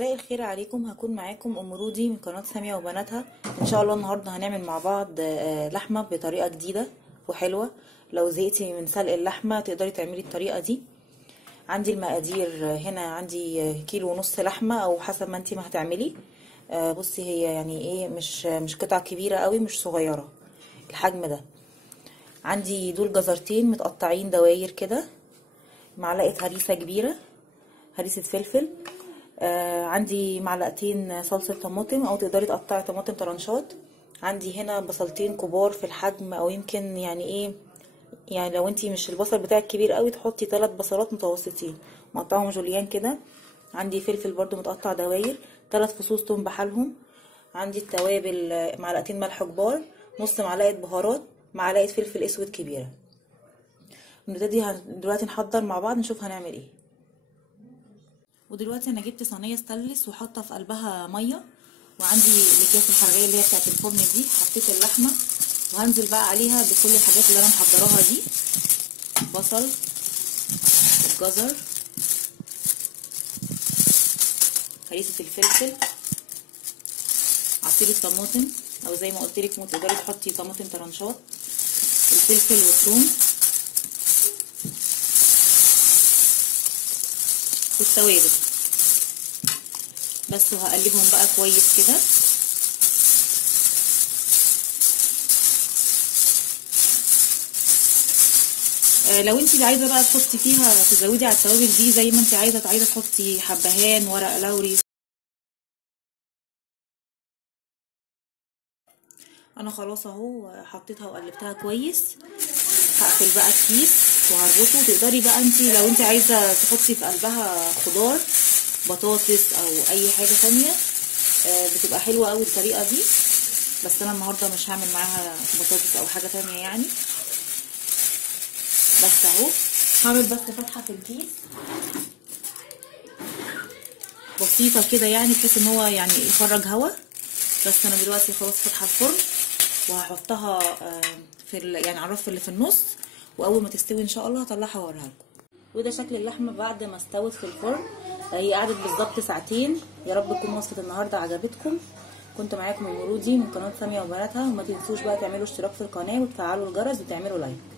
مساء الخير عليكم. هكون معاكم ام رودي من قناه ساميه وبناتها. ان شاء الله النهارده هنعمل مع بعض لحمه بطريقه جديده وحلوه. لو زهقتي من سلق اللحمه تقدري تعملي الطريقه دي. عندي المقادير هنا، عندي كيلو ونص لحمه او حسب ما انتي ما هتعملي. بصي هي يعني ايه، مش قطع كبيره قوي، مش صغيره الحجم ده. عندي دول جزرتين متقطعين دواير كده، معلقه هريسه كبيره، هريسه فلفل. عندي معلقتين صلصة طماطم او تقدري تقطعي طماطم طرنشات. عندي هنا بصلتين كبار في الحجم، او يمكن يعني ايه، يعني لو انتي مش البصل بتاعك كبير قوي تحطي 3 بصلات متوسطين مقطعهم جوليان كده. عندي فلفل برضو متقطع دواير، 3 فصوص توم بحالهم. عندي التوابل، معلقتين ملح كبار، نص معلقة بهارات، معلقة فلفل اسود كبيرة. نبتدي دلوقتي نحضر مع بعض، نشوف هنعمل ايه. ودلوقتي انا جبت صينيه ستانلس وحاطه في قلبها ميه، وعندي الاكياس الحراريه اللي هي بتاعت الفرن دي. حطيت اللحمه وهنزل بقى عليها بكل الحاجات اللي انا محضراها دي: بصل، الجزر، هريسه الفلفل، عصير الطماطم، او زي ما قلت لك تقدري تحطي طماطم طرنشات، الفلفل والثوم والتوابل بس. وهقلبهم بقى كويس كده. لو انت عايزه بقى تحطي فيها، تزودي على التوابل دي زي ما انت عايزه تحطي حبهان، ورق لوري. انا خلاص اهو حطيتها وقلبتها كويس. هقفل بقى الكيس وهربطه. تقدري بقى انت لو انت عايزه تحطي في قلبها خضار، بطاطس او اي حاجه تانية، بتبقى حلوه قوي الطريقه دي. بس انا النهارده مش هعمل معاها بطاطس او حاجه تانية يعني. بس اهو هعمل بس فتحه في الكيس بسيطه كده، يعني بحيث ان هو يعني يخرج هوا. بس انا دلوقتي خلاص فاتحه الفرن وهحطها في يعني على الرف اللي في النص، واول ما تستوي ان شاء الله هطلعها واوريها لكم. وده شكل اللحمه بعد ما استوت في الفرن. هي قعدت بالظبط ساعتين. يا رب تكون وصفه النهارده عجبتكم. كنت معاكم ام رودي من قناه ساميه وبناتها، وما تنسوش بقى تعملوا اشتراك في القناه وتفعلوا الجرس وتعملوا لايك.